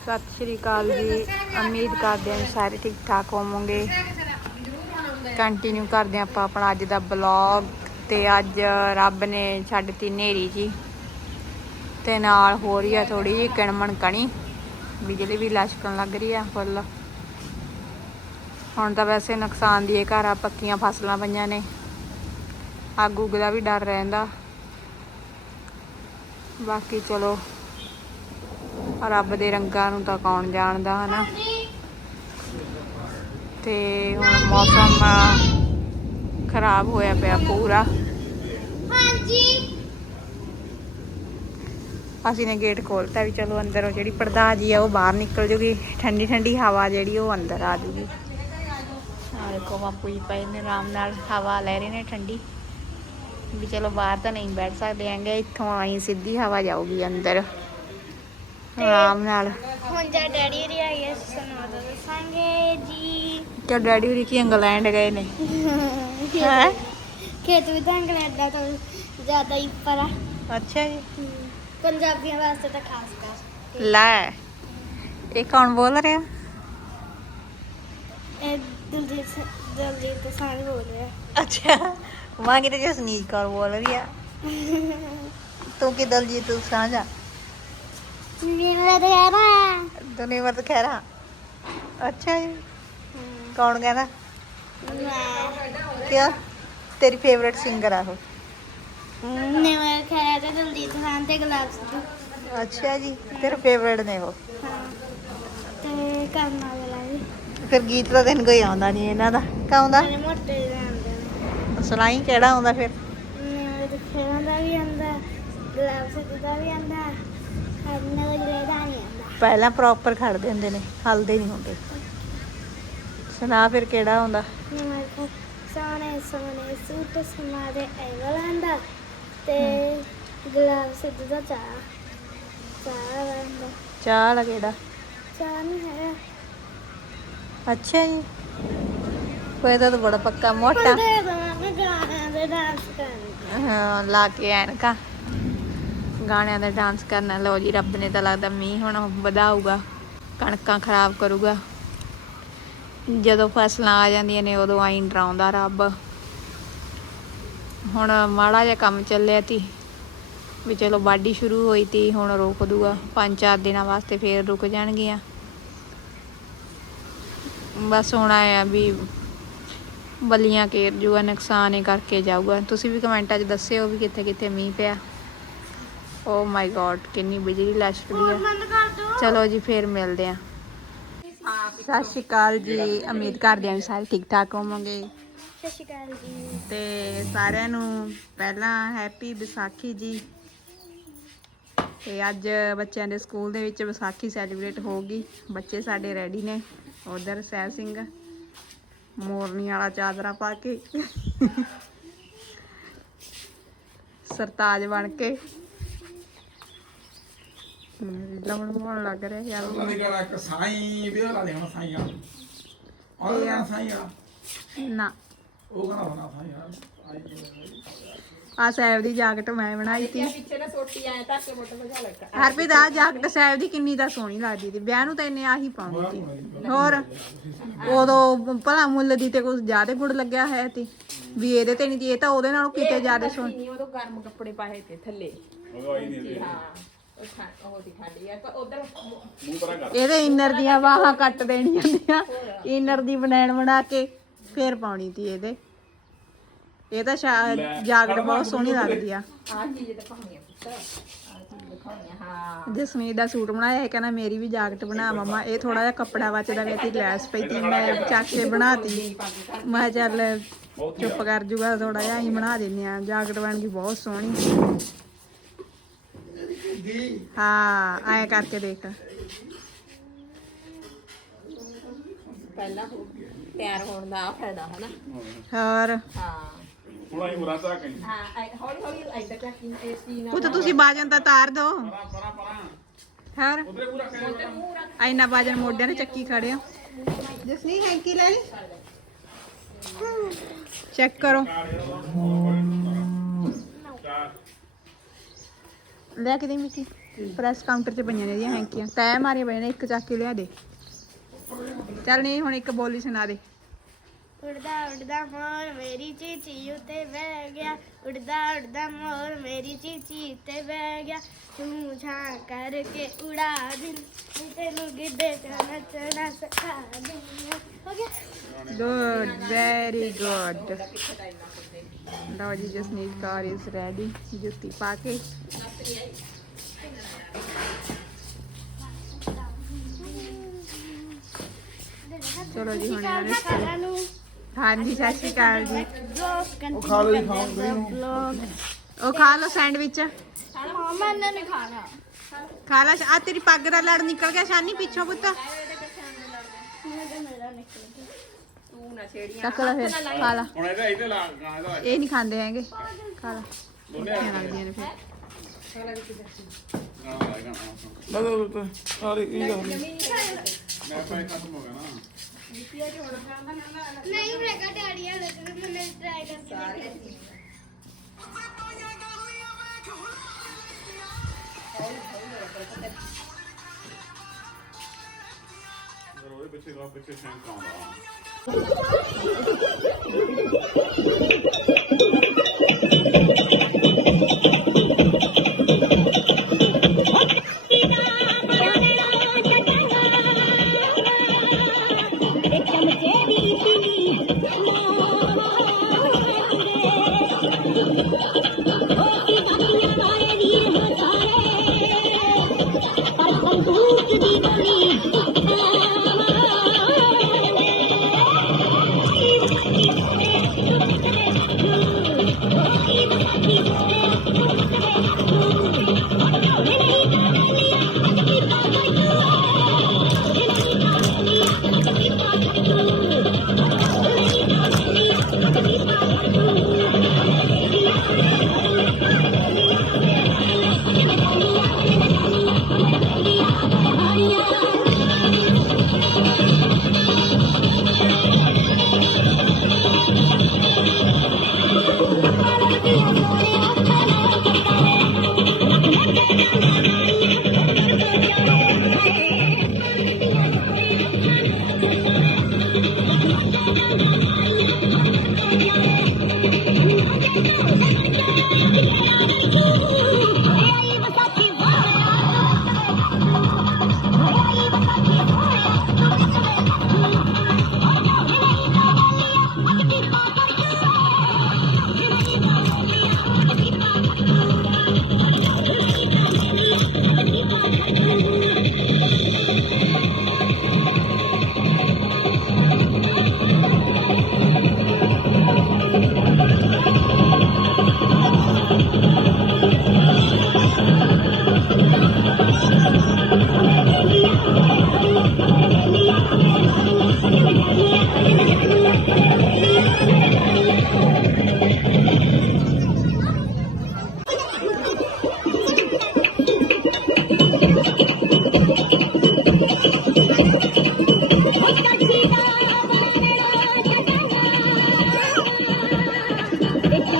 ਸਤਿ ਸ਼੍ਰੀ ਅਕਾਲ ਜੀ। ਉਮੀਦ ਕਰਦੇ ਹਾਂ ਸਾਰੇ ਠੀਕ ਠਾਕ ਹੋਵੋਗੇ। ਕੰਟੀਨਿਊ ਕਰਦੇ ਹਾਂ ਆਪਾਂ ਆਪਣਾ ਅੱਜ ਦਾ ਬਲੌਗ ਤੇ ਅੱਜ ਰੱਬ ਨੇ ਛੱਡਤੀ ਨੇਰੀ ਜੀ। ਤੇ ਨਾਲ ਹੋ ਰਹੀ ਆ ਥੋੜੀ ਜਿਹੀ ਕਿਣਮਣ ਕਣੀ। ਬਿਜਲੀ ਵੀ ਲਸ਼ਕਣ ਲੱਗ ਰਹੀ ਆ ਫੁੱਲ। ਹੁਣ ਤਾਂ ਵੈਸੇ ਨੁਕਸਾਨ ਦੀ ਇਹ ਘਰ ਆ, ਪੱਕੀਆਂ ਫਸਲਾਂ ਪਈਆਂ ਨੇ। ਅੱਗ ਉੱਗ ਦਾ ਵੀ ਡਰ ਰਹਿੰਦਾ। ਬਾਕੀ ਚਲੋ ਰੱਬ ਦੇ ਰੰਗਾਂ ਨੂੰ ਤਾਂ ਕੌਣ ਜਾਣਦਾ ਹਨਾ? ਤੇ ਹੁਣ ਮੌਸਮ ਖਰਾਬ ਹੋਇਆ ਪਿਆ ਪੂਰਾ। ਅਸੀਂ ਨੇ ਗੇਟ ਖੋਲਤਾ ਵੀ ਚਲੋ ਅੰਦਰ ਉਹ ਜਿਹੜੀ ਪਰਦਾ ਜੀ ਆ ਉਹ ਬਾਹਰ ਨਿਕਲ ਜੂਗੀ। ਠੰਡੀ ਠੰਡੀ ਹਵਾ ਜਿਹੜੀ ਉਹ ਅੰਦਰ ਆ ਜੂਗੀ। ਆ ਦੇਖੋ ਬਾਪੂ ਜੀ ਪਏ ਨੇ ਆਰਾਮ ਨਾਲ ਹਵਾ ਲੈ ਰਹੇ ਨੇ ਠੰਡੀ। ਵੀ ਚਲੋ ਬਾਹਰ ਤਾਂ ਨਹੀਂ ਬੈਠ ਸਕਦੇ ਹੈਗੇ ਇੱਥੋਂ ਆਈ ਸਿੱਧੀ ਹਵਾ ਜਾਊਗੀ ਅੰਦਰ। ਆਰਾਮ ਨਾਲ। ਹੁਣ ਜਾ ਡੈਡੀ ਰੀ ਆਈ ਸੁਣਾ ਦੋ ਦੱਸਾਂਗੇ ਜੀ। ਕਿ ਡੈਡੀ ਹੋਰੀ ਕੀ ਇੰਗਲੈਂਡ ਗਏ ਨੇ। ਹੈ? ਖੇਤ ਵੀ ਤਾਂ ਇੰਗਲੈਂਡ ਤੋਂ ਜ਼ਿਆਦਾ ਹੀ ਪਰਾ ਅੱਛਾ ਜੀ। ਪੰਜਾਬੀਆਂ ਵਾਸਤੇ ਤਾਂ ਖਾਸ ਕਰ ਲੈ ਇਹ ਕੌਣ ਬੋਲ ਰਿਹਾ? ਇਹ ਦਿਲਜੀਤ ਦਿਲਜੀਤ ਦਸਾਂਝ ਬੋਲ ਰਿਹਾ। ਅੱਛਾ ਮਾਂ ਕਿਤੇ ਜਸਨੀਤ ਕੌਰ ਬੋਲ ਰਹੀ ਆ। ਤੂੰ ਕਿ ਦਲਜੀਤ ਤੂੰ ਸਾਂਝਾ ਮੇਰਾ ਤਾਂ ਯਾਰ ਆ ਦੁਨੀਵਰਤ ਖੈਰਾ ਅੱਛਾ ਜੀ। ਕੌਣ ਕਹਿੰਦਾ? ਮੈਂ ਕਿਆ? ਤੇਰੀ ਫੇਵਰੇਟ ਸਿੰਗਰ ਆ ਉਹ। ਨੇ ਮੈਂ ਖਾਇਆ ਤੇ ਦਿਲਜੀਤ ਦਸਾਂਝ ਤੇ ਗੁਲਾਬ ਸਿੱਧੂ। ਅੱਛਾ ਜੀ। ਤੇਰੇ ਫੇਵਰੇਟ ਨੇ ਉਹ। ਹਾਂ। ਤੇ ਕਰਨ ਵਾਲਾ ਵੀ। ਫਿਰ ਗੀਤ ਤਾਂ ਤੈਨੂੰ ਕੋਈ ਆਉਂਦਾ ਨਹੀਂ ਇਹਨਾਂ ਦਾ। ਕਾਉਂਦਾ ਮੇਰੇ ਮੋਟੇ ਜਿਹੇ ਆਉਂਦੇ ਨੇ। ਸੁਣਾਈ ਕਿਹੜਾ ਆਉਂਦਾ ਫਿਰ? ਮੇਰੇ ਤੇ ਖੇਡਾਂ ਦਾ ਵੀ ਆਉਂਦਾ। ਗੁਲਾਬ ਸਿੱਧੂ ਦਾ ਵੀ ਆਉਂਦਾ। ਨਹੀਂ ਪਹਿਲਾਂ ਪ੍ਰੋਪਰ ਖੜਦੇ ਹੁੰਦੇ ਨੇ ਹਲਦੇ ਨਹੀਂ ਹੁੰਦੇ। ਸੁਣਾ ਫਿਰ ਕਿਹੜਾ ਆਉਂਦਾ? ਮੇਰੇ ਕੋਲ ਸੋਹਣੇ ਸੋਹਣੇ ਸੂਟ ਸਮਾ ਦੇ ਐਵਲਾਂ ਦਾ ਤੇ ਗੁਲਾਬ ਸਿੱਧੂ ਦਾ ਚਾਹ ਚਾਹ ਆਉਂਦਾ ਚਾਹ ਵਾਲਾ ਕਿਹੜਾ? ਚਾਹ ਨਹੀਂ ਹੈ ਅੱਛਾ ਜੀ। ਕੋਈ ਤਾਂ ਬੜਾ ਪੱਕਾ ਮੋਟਾ। ਦੇ ਦਵਾਂ ਗਾਣਿਆਂ ਦੇ ਡਾਂਸ ਕਰਨ ਹਾਂ, ਲਾ ਕੇ ਐਨਕਾਂ। ਗਾਣਿਆਂ ਦਾ ਡਾਂਸ ਕਰਨਾ, ਲਓ ਜੀ, ਰੱਬ ਨੇ ਤਾਂ ਲੱਗਦਾ ਮੀਂਹ ਹੁਣ ਵਧਾਊਗਾ, ਕਣਕਾਂ ਖਰਾਬ ਕਰੂਗਾ। ਜਦੋਂ ਫਸਲਾਂ ਆ ਜਾਂਦੀਆਂ ਨੇ, ਉਦੋਂ ਆਈ ਡਰਾਉਂਦਾ ਰੱਬ। ਹੁਣ ਮਾੜਾ ਜਿਹਾ ਕੰਮ ਚੱਲਿਆ ਤੀ, ਵੀ ਚਲੋ ਵਾਢੀ ਸ਼ੁਰੂ ਹੋਈ ਤੀ, ਹੁਣ ਰੋਕ ਦੂਗਾ, ਪੰਜ ਚਾਰ ਦਿਨਾਂ ਵਾਸਤੇ ਫੇਰ ਰੁਕ ਜਾਣਗੀਆਂ। ਬਸ ਹੁਣ ਆਇਆ ਵੀ ਬਲੀਆਂ ਕੇਰ ਜੂਗਾ, ਨੁਕਸਾਨ ਹੀ ਕਰਕੇ ਜਾਊਗਾ। ਤੁਸੀਂ ਵੀ ਕਮੈਂਟਾਂ 'ਚ ਦੱਸਿਓ ਵੀ ਕਿੱਥੇ ਕਿੱਥੇ ਮੀਂਹ ਪਿਆ। ਓ ਮਾਈ ਗॉड ਕਿੰਨੀ ਬਿਜਲੀ ਆ ਬੰਦ ਕਰ ਦੋ ਚਲੋ ਜੀ ਫੇਰ ਮਿਲਦੇ ਆ। ਸਤਿ ਸ਼੍ਰੀ ਅਕਾਲ ਜੀ ਉਮੀਦ ਕਰਦੇ ਵੀ ਸਾਰੇ ਠੀਕ ਠਾਕ ਹੋਵੋਗੇ। ਸਤਿ ਸ਼੍ਰੀ ਅਕਾਲ ਜੀ। ਤੇ ਸਾਰਿਆਂ ਨੂੰ ਪਹਿਲਾਂ ਹੈਪੀ ਵਿਸਾਖੀ ਜੀ। ਤੇ ਅੱਜ ਬੱਚਿਆਂ ਦੇ ਸਕੂਲ ਦੇ ਵਿੱਚ ਵਿਸਾਖੀ ਸੈਲੀਬ੍ਰੇਟ ਹੋਊਗੀ ਬੱਚੇ ਸਾਡੇ ਰੈਡੀ ਨੇ। ਉਧਰ ਸਹਿ ਸਿੰਘ ਮੋਰਨੀ ਵਾਲਾ ਚਾਦਰਾ ਪਾ ਕੇ। ਸਰਤਾਜ ਬਣ ਕੇ। ਲਮਣ ਮੋਣ ਲੱਗ ਰਿਹਾ ਯਾਰ ਉਹਨਾਂ ਦੇ ਘਰ ਇੱਕ ਸਾਈ ਵੀ ਲਾ ਦੇਣਾ ਸਾਈ ਆ ਉਹ ਕਹਿੰਦਾ ਸਾਈ ਆ ਨਾ। ਉਹ ਕਹਿੰਦਾ ਬਣਾ ਸਾਈ ਆ ਆ ਸਾਹਿਬ ਦੀ ਜੈਕਟ ਮੈਂ ਬਣਾਈ ਸੀ ਪਿੱਛੇ ਨਾ ਸੋਟੀ ਆਇਆ ਤਾਂ। ਕਿ ਮੋਟਰ ਵਜਾ ਲੱਗਾ ਹਰਪ੍ਰੀਤ ਆ ਜੈਕਟ ਸਾਹਿਬ ਦੀ ਕਿੰਨੀ ਤਾਂ ਸੋਹਣੀ ਲੱਗਦੀ ਸੀ ਵਿਆਹ ਨੂੰ ਤਾਂ ਇਹਨੇ ਆਹੀ ਪਾਉਣੀ ਸੀ ਹੋਰ? ਉਦੋਂ ਭਲਾ ਮੁੱਲ ਦੀ ਤੇ ਕੁਝ ਜ਼ਿਆਦਾ ਗੁੜ ਲੱਗਿਆ ਹੈ ਤੇ। ਵੀ ਇਹਦੇ ਤੇ ਨਹੀਂ ਦੀ ਇਹ ਤਾਂ ਉਹਦੇ ਨਾਲੋਂ ਕਿਤੇ ਜ਼ਿਆਦਾ ਸੋਹਣੀ। ਨਹੀਂ ਉਦੋਂ ਗਰਮ ਕੱਪੜੇ ਪਾਏ ਤੇ ਥੱਲੇ। ਹਾਂ। ਉਹ ਠੰਡ ਉਹ ਦੀ ਠੰਡੀ ਆ ਪਰ ਉਧਰ ਇਹਦੇ ਇਨਰ ਦੀਆਂ ਬਾਹਾਂ ਕੱਟ ਦੇਣੀਆਂ ਹੁੰਦੀਆਂ। ਇਨਰ ਦੀ ਬਣਾਣ ਬਣਾ ਕੇ ਫੇਰ ਪਾਉਣੀ ਸੀ ਇਹਦੇ। ਇਹ ਤਾਂ ਸ਼ਾ- ਜੈਕਟ ਬਹੁਤ ਸੋਹਣੀ ਲੱਗਦੀ ਆ ਆ ਚੀਜ਼ ਦਿਖਾਉਣੀ ਆ। ਪੁੱਤ ਆ ਚੀਜ਼ ਦਿਖਾਉਣੀ ਆ ਹਾਂ ਜਸਮੀਤ ਦਾ ਸੂਟ ਬਣਾਇਆ ਇਹ ਕਹਿੰਦਾ ਮੇਰੀ ਵੀ ਜੈਕਟ ਬਣਾ ਮਮਾ ਇਹ ਥੋੜਾ ਜਿਹਾ ਕੱਪੜਾ ਬਚਦਾ ਵੇ ਤੇ ਲੈਸ ਪਈ ਤੀ ਮੈਂ ਚੱਕ ਕੇ ਬਣਾਤੀ। ਮੈਂ ਕਿਹਾ ਚੱਲ ਚੁੱਪ ਕਰ ਜੂਗਾ ਥੋੜਾ ਜਿਹਾ ਹੀ ਬਣਾ ਦਿੰਨੇ ਆ ਜੈਕਟ ਬਣ ਗਈ ਬਹੁਤ ਸੋਹਣੀ। ਹਾਂ ਐਂ ਕਰਕੇ ਦੇਖ। ਪਹਿਲਾਂ ਤਿਆਰ ਹੋਣ ਦਾ ਆਹ ਫਾਇਦਾ ਹੈ ਨਾ ਹੋਰ? ਹਾਂ। ਥੋੜਾ ਹੀ ਮੁਰਾ ਤਾਂ ਕਹੀਂ ਹਾਂ ਐ- ਹੌਲੀ ਹੌਲੀ ਐਦਾਂ ਇਹ ਨਾ ਤੁਸੀਂ ਬਾਜਨ ਤਾਂ ਤਾਰ ਦੋ। ਪਰਾਂ ਪਰਾਂ ਪਰਾਂ। ਹੋਰ? ਉਧਰੇ ਪੂਰਾ ਕਰੇ। ਐਨਾ ਬਾਜਨ ਮੋਢਿਆਂ ਤੇ ਚੱਕੀ ਖੜੇ ਹੋ ਜਸਨੀ ਹੈਂਕੀ ਲੈ ਲਈ ਚੈੱਕ ਕਰੋ। ਲੈ ਕੇ ਦੇ ਮਿੱਟੀ। ਪ੍ਰੈਸ ਕਾਊਂਟਰ 'ਚ ਪਈਆਂ ਨੇ ਇਹਦੀਆਂ ਹੈਂਕੀਆਂ। ਤੈ ਮਾਰੀਆਂ ਪਈਆਂ ਨੇ ਇੱਕ ਚੱਕ ਕੇ ਲਿਆ ਦੇ। ਚੱਲ ਨਹੀਂ ਹੁਣ ਇੱਕ ਬੋਲੀ ਸੁਣਾ ਦੇ। ਉੜਦਾ ਉੜਦਾ ਮੋਰ ਮੇਰੀ ਚੀਚੀ ਉੱਤੇ ਬਹਿ ਗਿਆ। ਉੜਦਾ ਉੜਦਾ ਮੋਰ ਮੇਰੀ ਚੀਚੀ ਉੱਤੇ ਬਹਿ ਗਿਆ। ਤੂੰ ਛਾਂ ਕਰਕੇ ਉਡਾ ਦਿਲ ਨੀ ਤੈਨੂੰ ਗਿੱਧੇ ਚ ਨੱਚਣਾ ਸਿਖਾ ਦਿੰਦੀ ਹੋ ਗਿਆ? ਗੁੱਡ ਵੈਰੀ ਗੁੱਡ ਲਓ ਜੀ ਜਸਨੀਤ ਕੌਰ ਇਸ ਰੈਡੀ ਜੁੱਤੀ ਪਾ ਕੇ। ਚਲੋ ਜੀ ਹੁਣ ਇਹਨਾਂ ਨੇ ਸਕੂਲ ਸਾਰਿਆਂ ਨੂੰ। ਹਾਂਜੀ ਸਤਿ ਸ਼੍ਰੀ ਅਕਾਲ ਜੀ। ਉਹ ਖਾ ਲਓ ਜੀ ਉਹ ਖਾ ਲਓ ਸੈਂਡਵਿਚ। ਮਾਮਾ ਨੇ ਨਹੀਂ ਖਾਣਾ। ਖਾ ਲਾ ਆ ਤੇਰੀ ਪੱਗ ਦਾ ਲੜ ਨਿਕਲ ਗਿਆ ਸ਼ਾਨੀ ਪਿੱਛੋਂ ਪੁੱਤ। ਮੇਰਾ ਨਿਕਲ ਗਿਆ। ਤੂੰ ਨਾ ਛੇੜੀਆਂ। ਚੱਕ ਲੈ ਫਿਰ ਖਾ ਲਾ। ਹੁਣ ਇਹਦਾ ਇਹਦੇ ਲਾ ਗਾਣਾ ਇਹਦਾ ਇਹ ਨਹੀਂ ਖਾਂਦੇ ਹੈਗੇ। ਖਾ ਲਾ। ਦੋਨੇ ਅੱਛੀਆਂ ਲੱਗਦੀਆਂ ਨੇ ਫਿਰ। ਗਾਣਾ ਲਾਇਆ ਗਾਣਾ ਬਸ ਬਸ ਸਾਰੀ ਇਹ ਗੱਲ ਮੈਂ ਪਾਈ ਖਤਮ ਹੋ ਗਿਆ ਨਾ। ਨਹੀਂ ਮੇਰਾ ਡੈਡੀ ਆ ਲੱਗਦਾ ਮੈਂ ਟਰਾਈ ਕਰਕੇ ਉਹਦੇ ਪਿੱਛੇ ਗਾ ਪਿੱਛੇ ਸ਼ੈਂਕ ਆਉਂਦਾ। Thank you.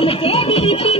我们是第一批。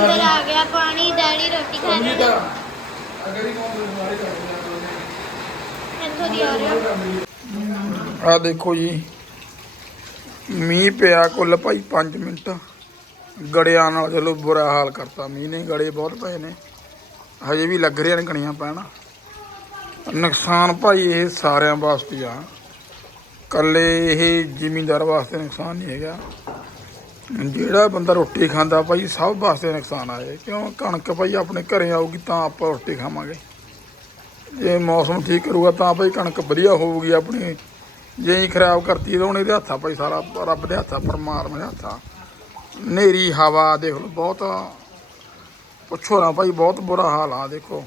ਅੰਦਰ ਆ ਗਿਆ ਪਾਣੀ ਡੈਡੀ ਰੋਟੀ ਖਾ ਰਹੇ ਨੇ ਅਗਰ ਹੀ ਕੋਣ ਦੁਬਾਰੇ ਕਰਦੇ ਇੱਥੋਂ ਦੀ ਆ ਰਿਹਾ। ਆ ਦੇਖੋ ਜੀ ਮੀਂਹ ਪਿਆ ਕੁੱਲ ਭਾਈ 5 ਮਿੰਟ। ਗੜਿਆਂ ਨਾਲ ਚਲੋ ਬੁਰਾ ਹਾਲ ਕਰਤਾ ਮੀਂਹ ਨੇ ਗੜੇ ਬਹੁਤ ਪਏ ਨੇ। ਹਜੇ ਵੀ ਲੱਗ ਰਹੀਆਂ ਨੇ ਕਣੀਆਂ ਪੈਣ। ਨੁਕਸਾਨ ਭਾਈ ਇਹ ਸਾਰਿਆਂ ਵਾਸਤੇ ਆ। ਕੱਲੇ ਇਹ ਜ਼ਿਮੀਂਦਾਰ ਵਾਸਤੇ ਨੁਕਸਾਨ ਨਹੀਂ ਹੈਗਾ। ਜਿਹੜਾ ਬੰਦਾ ਰੋਟੀ ਖਾਂਦਾ ਭਾਈ, ਸਭ ਵਾਸਤੇ ਨੁਕਸਾਨ ਆ ਇਹ। ਕਿਉਂ? ਕਣਕ ਭਾਈ ਆਪਣੇ ਘਰੇ ਆਊਗੀ ਤਾਂ ਆਪਾਂ ਰੋਟੀ ਖਾਵਾਂਗੇ। ਜੇ ਮੌਸਮ ਠੀਕ ਕਰੂਗਾ ਤਾਂ ਭਾਈ ਕਣਕ ਵਧੀਆ ਹੋਊਗੀ ਆਪਣੀ। ਜੇ ਹੀ ਖਰਾਬ ਕਰਤੀ ਤਾਂ ਹੁਣ ਇਹਦੇ ਹੱਥਾਂ ਭਾਈ ਸਾਰਾ ਰੱਬ ਦੇ ਹੱਥਾਂ, ਪਰਮਾਤਮਾ ਦੇ ਹੱਥਾਂ। ਨੇਰੀ ਹਵਾ ਦੇਖ ਲਓ, ਬਹੁਤ ਪੁੱਛੋ ਨਾ ਭਾਈ, ਬਹੁਤ ਬੁਰਾ ਹਾਲ ਆ, ਦੇਖੋ।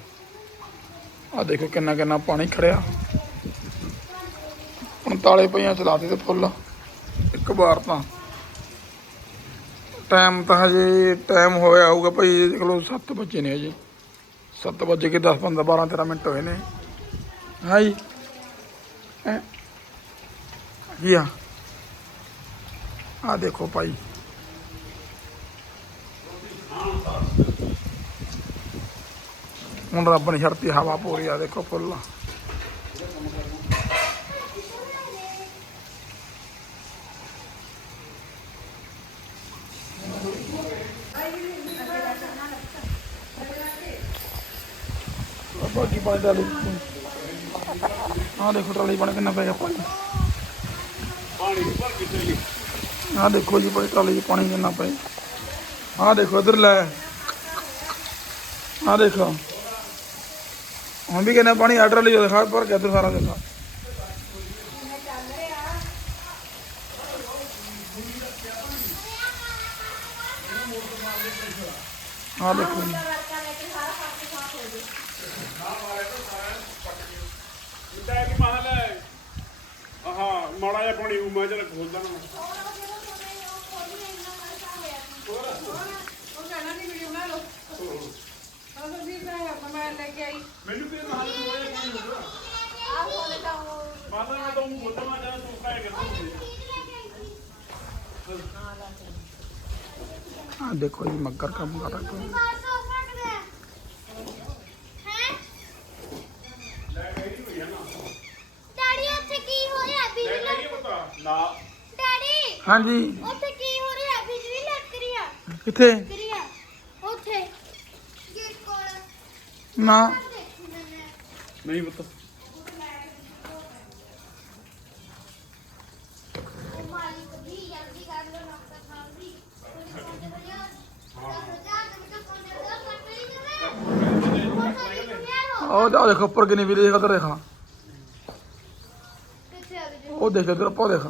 ਆ ਦੇਖੋ ਕਿੰਨਾ ਕਿੰਨਾ ਪਾਣੀ ਖੜਿਆ। ਹੁਣ ਤਾਲੇ ਪਈਆਂ ਚਲਾਤੇ ਤੇ ਫੁੱਲ। ਇੱਕ ਵਾਰ ਤਾਂ ਟਾਈਮ ਤਾਂ ਹਜੇ ਟਾਈਮ ਹੋਇਆ ਹੋਊਗਾ ਭਾਈ, ਦੇਖ ਲਓ 7 ਵਜੇ ਨੇ ਹਜੇ। 7 ਵਜੇ ਕੇ 10 15 12 13 ਮਿੰਟ ਹੋਏ ਨੇ। ਹਾਂਜੀ ਜੀ। ਹੈਂ? ਕੀ ਆ ਆ ਦੇਖੋ ਭਾਈ। ਹੁਣ ਰੱਬ ਨੇ ਛੜਤੀ ਹਵਾ ਪੂਰੀ ਆ ਦੇਖੋ ਫੁੱਲ। ਬਾਕੀ ਪਾਣੀ ਟਰਾਲੀ ਆ ਦੇਖੋ ਟਰਾਲੀ ਪਾਣੀ ਕਿੰਨਾ ਪੈ ਗਿਆ ਪਾਣੀ ਆ ਦੇਖੋ ਜੀ ਭਾਈ ਟਰਾਲੀ ਪਾਣੀ ਕਿੰਨਾ ਪਏ ਆ ਦੇਖੋ ਇਧਰ ਲੈ। ਆ ਦੇਖੋ। ਹੁਣ ਵੀ ਕਿੰਨਾ ਪਾਣੀ ਆ ਟਰਾਲੀ ਦਿਖਾ, ਭਰ ਕੇ ਸਾਰਾ ਦੇਖਾ ਆ ਦੇਖੋ ਜੀ। ਤਾਂ ਕਿ ਮਾਹਲ ਆਹਾ ਮਾੜਾ ਜਿਹਾ ਪਾਣੀ ਉਮਾ ਚ ਖੋਲਦਾ ਨਾ ਮੈਨੂੰ ਤੇ ਮਾਹਲ ਹੋਇਆ ਨਹੀਂ ਹੁੰਦਾ ਮਾਹਲ ਮੈਂ ਤਾਂ ਉਹ ਬੋਲਦਾ ਮੈਂ ਜਾਂ ਤੂੰ ਕਾਇ ਕਰਦਾ ਆ ਦੇਖੋ ਜੀ ਮੱਗਰ ਕੰਮ ਕਰ ਰਿਹਾ ਕੋਈ। ਡੈਡੀ ਉੱਥੇ ਕੀ ਹੋ ਹਾਂਜੀ। ਉੱਥੇ ਕੀ ਹੋ ਰਿਹਾ? ਬਿਜਲੀ ਲੱਗ ਰਹੀ ਆ। ਕਿੱਥੇ? ਲੱਗ ਰਹੀ ਆ। ਉੱਥੇ। ਗੇਟ ਕੋਲ ਨਾ ਨਹੀਂ ਪਤਾ ਉਹ ਮਾਲਿਕ ਵੀ ਜਲਦੀ ਕਰ ਲੋ ਨਕਸ਼ਾ ਸਾਹਿਬ ਵੀ ਉਹਦੇ ਕੋਲ ਤੇ ਬੜਿਆ ਜਾ ਕੇ ਤੇ ਕੋਲ ਤੇ ਕੱਟ ਲਈ ਜਵੇ ਉਹ ਜਾ ਦੇਖੋ ਉੱਪਰ ਕਿੰਨੀ ਵੀ ਦੇਖ ਉਧਰ ਦੇਖਾ। ਕਿੱਥੇ ਆ ਗਏ ਉਹ ਦੇਖ ਇਧਰ ਆਪਾਂ ਦੇਖ।